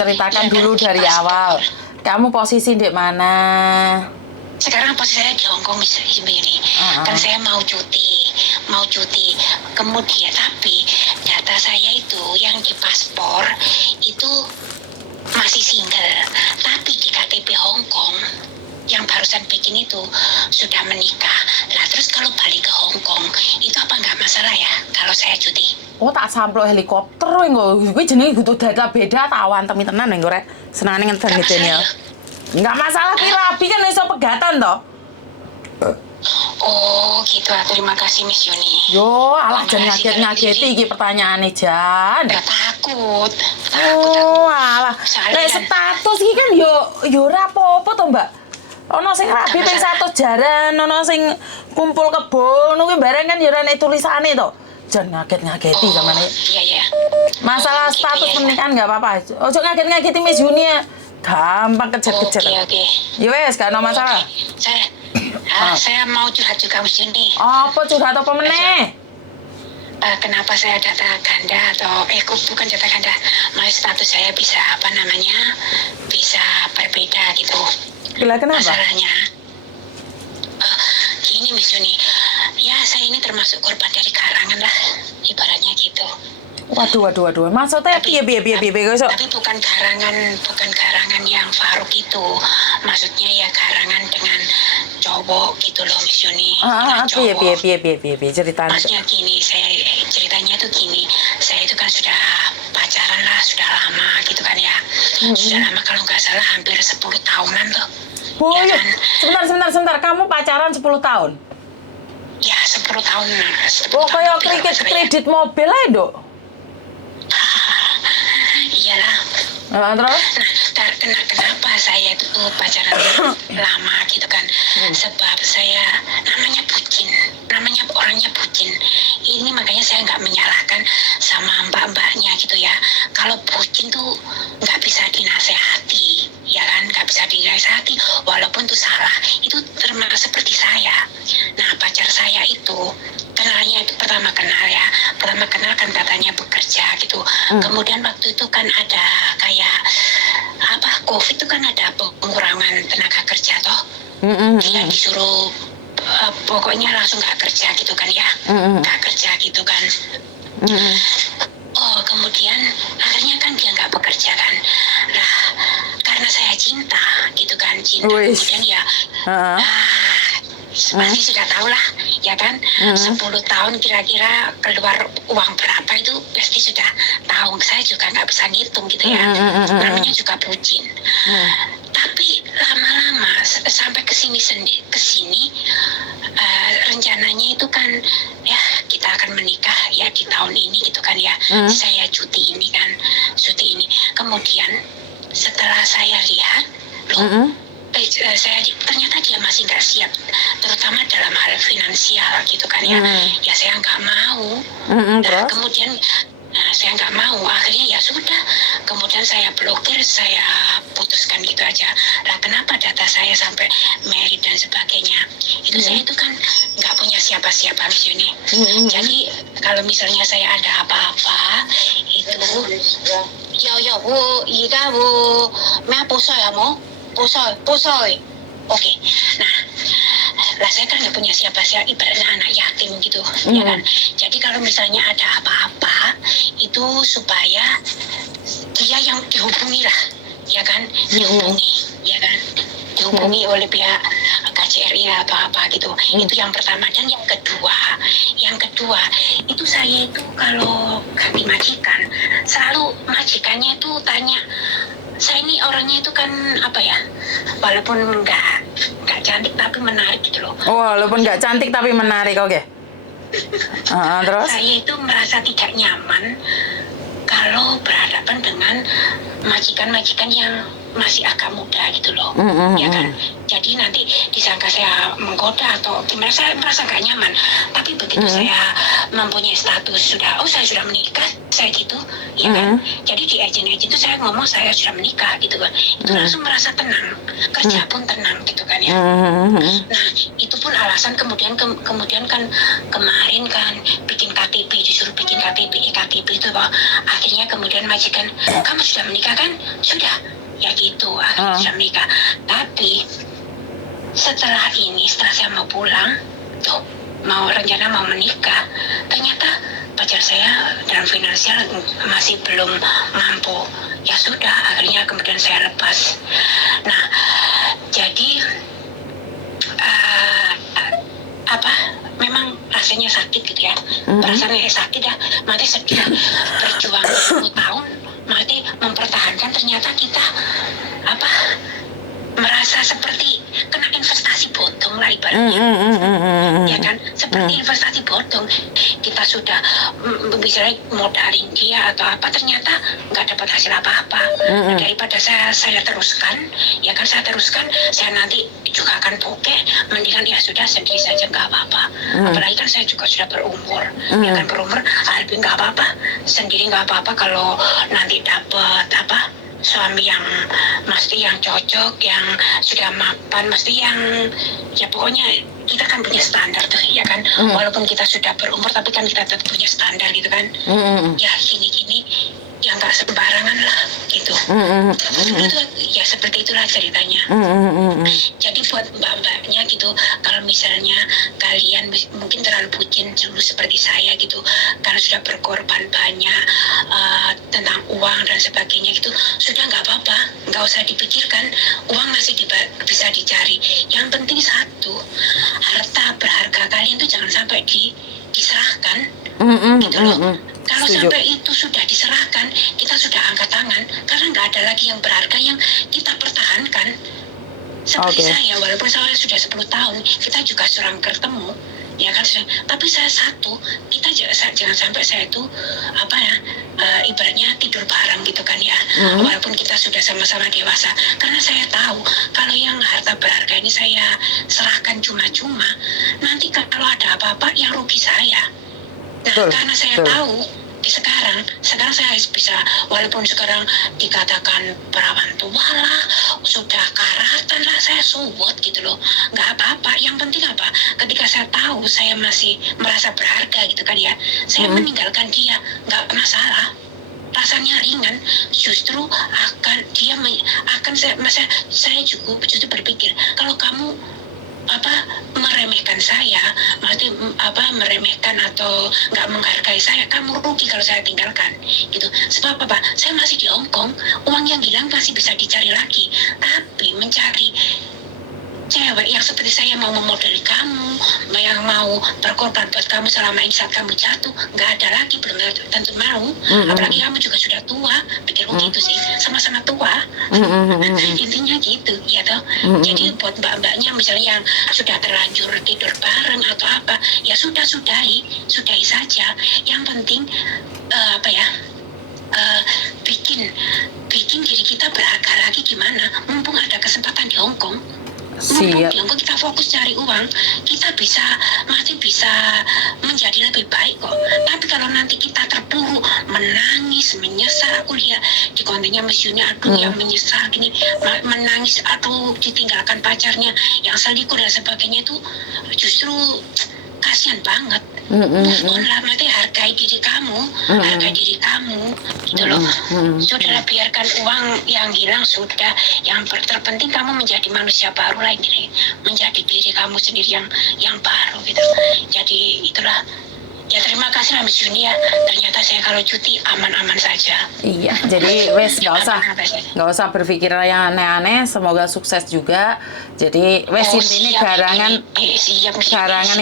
ceritakan ya, dulu kan, dari paspor. awal. Kamu posisi di mana? Sekarang posisi saya di Hongkong ini. Kan saya mau cuti. Kemudian tapi data saya itu yang di paspor itu masih single. Tapi di KTP Hongkong yang barusan bikin itu sudah menikah. Nah terus kalau balik ke Hongkong itu apa nggak masalah ya kalau saya cuti? Oh tak samplok helikopter engko. Kuwi jenenge kudu data beda tak awantemi tenan engko rek. Senengane ngeten Nggak ngeten masalah ya. ya? Enggak masalah kuwi rabi kan iso pegatan toh. Oh gitu, terima kasih Miss Yuni. Yo, alah jan Makasih kalau ngaget-ngageti begini. iki pertanyaane Jan. Nggak takut Oh, aku. alah. Soalnya Lek kan status iki kan yo ora apa-apa to, Mbak. Ono sing rabi Nggak ping masalah. 100 jaran, ono sing kumpul kebo, ngono kuwi bareng kan yo ora nek tulisane to. Jan ngaget-ngageti samane. Iya. Masalah Gitu, status iya. pernikahan enggak apa-apa. Ojo ngaget-ngageti Miss Yuni ya. Gampang kejet-kejet. Oke. Ya wes, gak ono masalah. Saya mau curhat juga Miss Yuni. Apa curhat apa meneh? Kenapa saya data ganda atau bukan data ganda, malah status saya bisa bisa berbeda gitu. Gila kenapa? Masalahnya gini Miss Yuni, ya saya ini termasuk korban dari karangan lah, ibaratnya gitu. Waduh. Maksudnya piye kok? Tapi bukan karangan yang Faruk itu. Maksudnya ya karangan dengan cowok gitu loh Miss Yuni. Piye ceritanya. Maksudnya gini, ceritanya tuh gini. Saya itu kan sudah pacaran lah, sudah lama gitu kan ya. Sudah lama kalau nggak salah hampir 10 tahunan tuh. Oh ya iya, kan? sebentar. Kamu pacaran 10 tahun? Ya 10 tahun. Oh kayak kredit mobil aja dok? Iyalah. Terus? Nah, kenapa saya itu pacaran lama gitu kan? Sebab saya namanya orangnya bucin. Ini makanya saya nggak menyalahkan sama mbak-mbaknya gitu ya. Kalau bucin tuh nggak bisa dinasehati, ya kan? Nggak bisa dinasehati, walaupun itu salah. Itu termasuk seperti saya. Nah, pacar saya itu kenalnya itu pertama kenal kan katanya bekerja gitu. Kemudian waktu itu kan ada kayak COVID itu kan ada pengurangan tenaga kerja toh. Dia disuruh pokoknya langsung nggak kerja gitu kan ya, nggak kerja gitu kan. Oh kemudian akhirnya kan dia nggak bekerja kan. Nah karena saya cinta gitu kan, kemudian ya pasti sudah tahu lah ya kan. 10 tahun kira-kira keluar uang berapa itu pasti sudah tahu. Saya juga nggak bisa ngitung gitu ya. Namanya juga bucin. Tapi lama-lama sampai kesini rencananya itu kan ya kita akan menikah ya di tahun ini gitu kan ya. Saya cuti ini. Kemudian setelah saya lihat ternyata dia masih nggak siap, terutama dalam hal finansial gitu kan ya. Ya saya nggak mau. Nah kemudian saya nggak mau, akhirnya ya sudah, kemudian saya blokir, saya putuskan gitu aja. Lah kenapa data saya sampai married dan sebagainya itu saya itu kan nggak punya siapa-siapa di sini. Jadi kalau misalnya saya ada apa-apa itu bu, iya bu, mea posoy ya mo, posoy. Oke. Nah lah saya kan nggak punya siapa-siapa, ibaratnya anak yatim gitu ya kan. Jadi kalau misalnya ada apa-apa itu supaya dia yang dihubungi lah ya kan, dihubungi oleh pihak KJRI atau apa gitu. Itu yang pertama. Dan yang kedua itu saya itu kalau ganti majikan selalu majikannya itu tanya, saya ini orangnya itu kan apa ya, walaupun nggak cantik tapi menarik gitu loh. Oh, walaupun nggak cantik tapi menarik, oke. Terus? Saya itu merasa tidak nyaman kalau berhadapan dengan majikan-majikan yang masih agak muda gitu loh, ya kan. Jadi nanti disangka saya menggoda atau gimana, saya merasa gak nyaman. Tapi begitu saya mempunyai status saya sudah menikah, saya gitu, ya kan. Jadi di agent itu saya ngomong saya sudah menikah gitu kan. Itu langsung merasa tenang, kerja pun tenang gitu kan ya. Nah itu pun alasan kemudian kan kemarin kan bikin KTP, disuruh bikin KTP itu Pak. Akhirnya kemudian majikan, kamu sudah menikah ya kan sudah ya gitu akhirnya sudah menikah. Tapi setelah saya mau pulang tuh rencana mau menikah, ternyata pacar saya dalam finansial masih belum mampu. Ya sudah, akhirnya kemudian saya lepas. Nah, jadi memang rasanya sakit gitu ya. Rasanya sakit ya, mati sedih berjuang 10 tahun, mati mempertahankan, ternyata kita merasa seperti kena investasi bodong lah ibaratnya. Ya kan, seperti investasi bodong. Kita sudah misalnya modalin dia atau apa, ternyata nggak dapat hasil apa-apa. Daripada saya teruskan, ya kan saya teruskan, saya nanti juga akan bokeh, mendingan ya sudah sedih saja nggak apa-apa. Apalagi kan saya juga sudah berumur, ya kan berumur, lebih nggak apa-apa, sendiri nggak apa-apa kalau nanti dapat suami yang mesti yang cocok, yang sudah mapan, mesti yang ya pokoknya kita kan punya standar tuh ya kan, walaupun kita sudah berumur tapi kan kita tetap punya standar gitu kan. Ya gini-gini ya nggak sembarangan lah gitu. Itu ya seperti itulah ceritanya. Jadi buat mbak-mbaknya gitu, kalau misalnya kalian mungkin terlalu bucin dulu seperti saya gitu, karena sudah berkorban banyak tentang uang dan sebagainya gitu, sudah nggak apa-apa, nggak usah dipikirkan, uang masih bisa dicari. Yang penting satu, harta berharga kalian itu jangan sampai diserahkan gitu loh. Kalau sampai itu sudah diserahkan, kita sudah angkat tangan, karena nggak ada lagi yang berharga yang kita pertahankan. Seperti saya, walaupun saya sudah 10 tahun, kita juga sering ketemu, ya kan. Tapi saya satu, kita jangan sampai saya itu ibaratnya tidur bareng gitu kan ya. Walaupun kita sudah sama-sama dewasa, karena saya tahu kalau yang harta berharga ini saya serahkan cuma-cuma, nanti kalau ada apa-apa yang rugi saya. Nah, karena saya tahu sekarang saya bisa, walaupun sekarang dikatakan perawan tua lah, sudah karatan lah, saya suwot gitu loh, nggak apa-apa. Yang penting apa? Ketika saya tahu saya masih merasa berharga gitu kan ya, saya meninggalkan dia nggak masalah, rasanya ringan. Justru saya juga justru berpikir, kalau kamu meremehkan saya, maksudnya meremehkan atau nggak menghargai saya, kamu rugi kalau saya tinggalkan gitu. Sebab apa? Saya masih di Hongkong, uang yang hilang masih bisa dicari lagi, tapi mencari cewek yang seperti saya mau memodeli kamu, yang mau berkorban buat kamu selama ini saat kamu jatuh, nggak ada lagi, belum tentu mau. Apalagi kamu juga sudah tua, pikirku gitu sih, sama-sama tua. Intinya gitu, ya toh. Jadi buat mbak-mbaknya misalnya yang sudah terlanjur tidur bareng atau apa, ya sudahi saja. Yang penting bikin diri kita berharga lagi gimana, mumpung ada kesempatan di Hongkong. Mumpung kita fokus cari uang, kita masih bisa menjadi lebih baik kok. Tapi kalau nanti kita terpuruk, menangis, menyesal, aku lihat di kontennya mesyunya, yang menyesal gini, menangis, ditinggalkan pacarnya, yang selingkuh dan sebagainya, itu justru kasihan banget. Move on lah, berarti hargai diri kamu, gitu loh. Sudahlah, biarkan uang yang hilang sudah. Yang terpenting kamu menjadi manusia baru lagi, menjadi diri kamu sendiri yang baru gitu. Jadi itulah. Ya terima kasih lah Miss Yuni ya. Ternyata saya kalau cuti aman-aman saja. Iya, jadi wes nggak usah berpikir yang aneh-aneh. Semoga sukses juga. Jadi wes ini garangan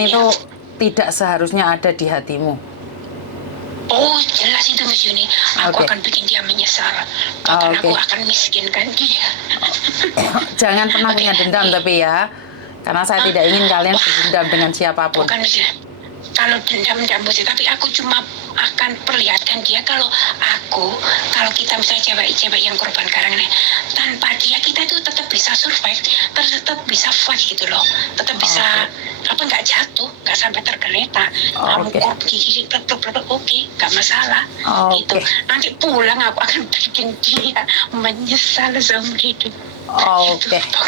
itu tidak seharusnya ada di hatimu. Oh jelas itu Miss Yuni. Aku akan bikin dia menyesal. Bahkan aku akan miskinkan dia. Jangan pernah punya dendam tapi ya. Karena saya tidak ingin kalian berdendam dengan siapapun. Bukan Miss Yuni. Kalau dendam tapi aku cuma akan perlihatkan dia kalau kita misalnya cewek yang korban karangan, tanpa dia kita itu tetap bisa survive, tetap bisa fight gitu loh, tetap bisa nggak jatuh, nggak sampai tergeletak, gigi nggak masalah gitu. Nanti pulang aku akan bikin dia menyesal seumur hidup.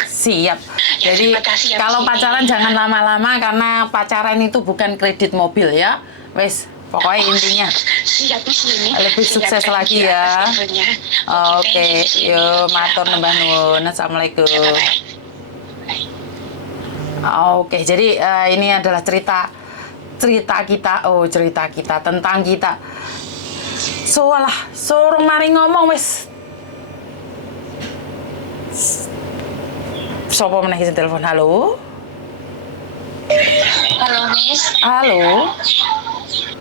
Siap. Ya, jadi ya, kalau pacaran jangan lama-lama, karena pacaran itu bukan kredit mobil ya. Wes, Pokoknya intinya Siap Miss Yuni. lebih Siap, sukses thank lagi you ya. atas infonya. Oke, thank you, Miss Yuni. yo Ya, matur nembah bye-bye. nuwun. Assalamualaikum. Ya, bye-bye. Bye. Oke, jadi ini adalah cerita kita tentang kita. Soalah, suruh mari ngomong wis. Sopo meneh sing telepon? Halo? Halo Miss. Halo?